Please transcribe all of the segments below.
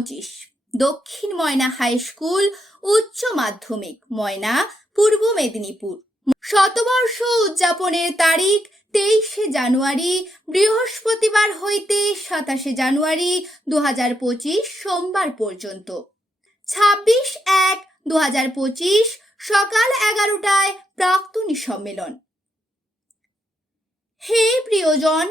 পঁচিশ। দক্ষিণ ময়না high school, উচ্চ মাধ্যমিক, ময়না পূর্ব মেদিনীপুর। শতবর্ষ উদযাপনের তারিখ তেইশে জানুয়ারি, বৃহস্পতিবার হইতে সাতাশে জানুয়ারি দু হাজার পঁচিশ সোমবার পর্যন্ত। ছাব্বিশ এক দু হাজার পঁচিশ সকাল এগারোটায় প্রাক্তনী সম্মেলন। হে প্রিয়জন,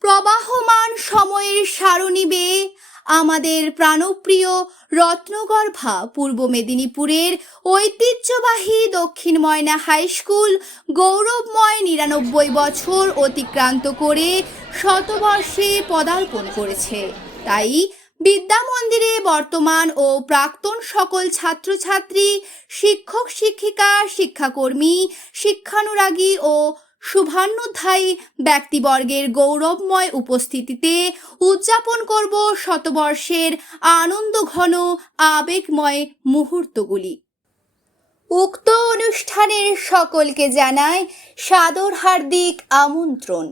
প্রবাহমান সময়ের সারণী বেয়ে আমাদের প্রাণপ্রিয় রত্নগর্ভা পূর্ব মেদিনীপুরের ঐতিহ্যবাহী দক্ষিণ ময়না হাই স্কুল গৌরবময় নিরানব্বই বছর অতিক্রান্ত করে শতবর্ষে পদার্পণ করেছে। তাই বিদ্যা মন্দিরে বর্তমান ও প্রাক্তন সকল ছাত্রছাত্রী শিক্ষক শিক্ষিকা শিক্ষাকর্মী, শিক্ষানুরাগী ও শুভান্নধ্যায়ী ব্যক্তিবর্গের গৌরবময় উপস্থিতিতে উদযাপন করব শতবর্ষের আনন্দঘন, আবেগময় মুহূর্তগুলি। উক্ত অনুষ্ঠানের সকলকে জানায় সাদর হার্দিক আমন্ত্রণ।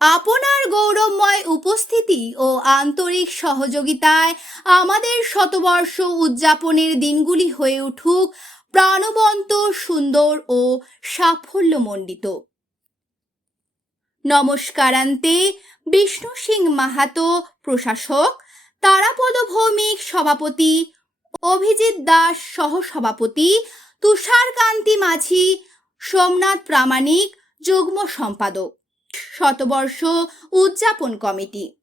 আপনার গৌরবময় উপস্থিতি ও আন্তরিক সহযোগিতায় আমাদের শতবর্ষ উদযাপনের দিনগুলি হয়ে উঠুক। প্রাণবন্ত, সুন্দর ও সাফল্যমণ্ডিত। নমস্কারান্তে বিষ্ণু সিং মাহাতো, প্রশাসক তারাপদ ভৌমিক সভাপতি অভিজিৎ দাস সহ সহসভাপতি তুষারকান্তি মাঝি, সোমনাথ প্রামাণিক, যুগ্ম সম্পাদক। শতবর্ষ উদযাপন কমিটি।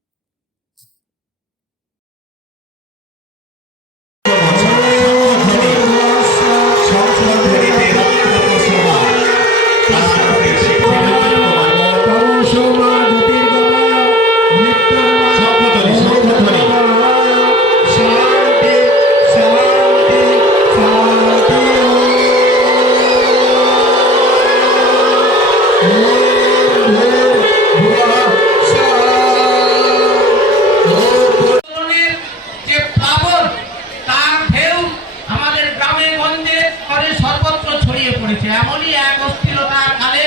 পড়েছে। এমনই এক অস্থিরতার কালে,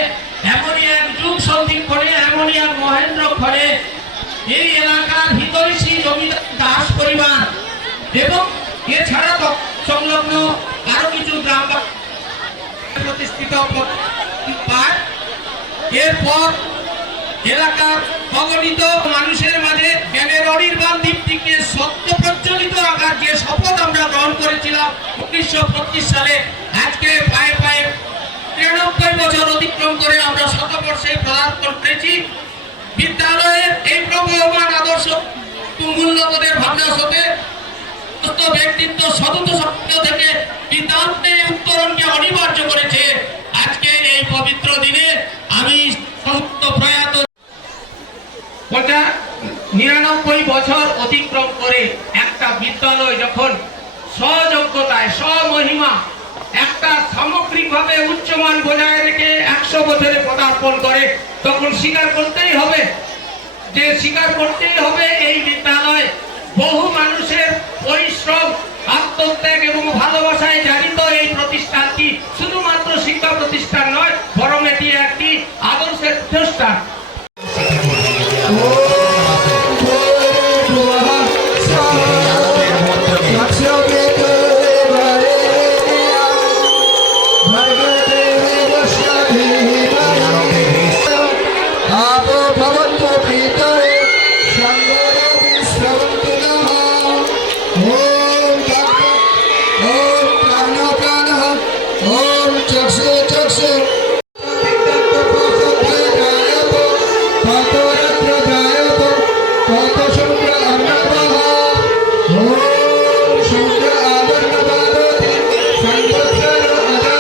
এমনই এক যুগ সন্ধিক্ষণে, এমনই এক মহেন্দ্র ক্ষণে এই এলাকার হিতৈষী জমিদার দাস পরিবার এবং এছাড়া সংলগ্ন আরও কিছু গ্রাম প্রতিষ্ঠিত এরপর এলাকার অগণিত মানুষের মাঝে জ্ঞানের অনির্বাণ দীপ্তিকে সত্য প্রজ্বলিত রাখার যে শপথ আমরা গ্রহণ করেছিলাম উনিশশো পঁচিশ সালে। আজকে পায়ে পায়ে তিরানব্বই বছর অতিক্রম করে আমরা শতবর্ষে পদার্পণ করেছি। বিদ্যালয়ের এই প্রবহমান আদর্শ তুমুল্যদের ভাবনা সাথে ব্যক্তিত্ব সতত সত্য থেকে বিদ্যান্তে উত্তরণকে নিরানব্বই বছর অতিক্রম করে একটা বিদ্যালয় যখন সযোগ্যতায় স্বমহিমা একটা সামগ্রিকভাবে উচ্চমান বজায় রেখে একশো বছরে পদার্পণ করে, তখন স্বীকার করতেই হবে যে স্বীকার করতেই হবে এই বিদ্যালয় বহু মানুষের পরিশ্রম, আত্মত্যাগ এবং ভালোবাসায় জানিত এই প্রতিষ্ঠানটি শুধুমাত্র শিক্ষা প্রতিষ্ঠান নয়, বরং এটি একটি আদর্শের প্রতিষ্ঠান।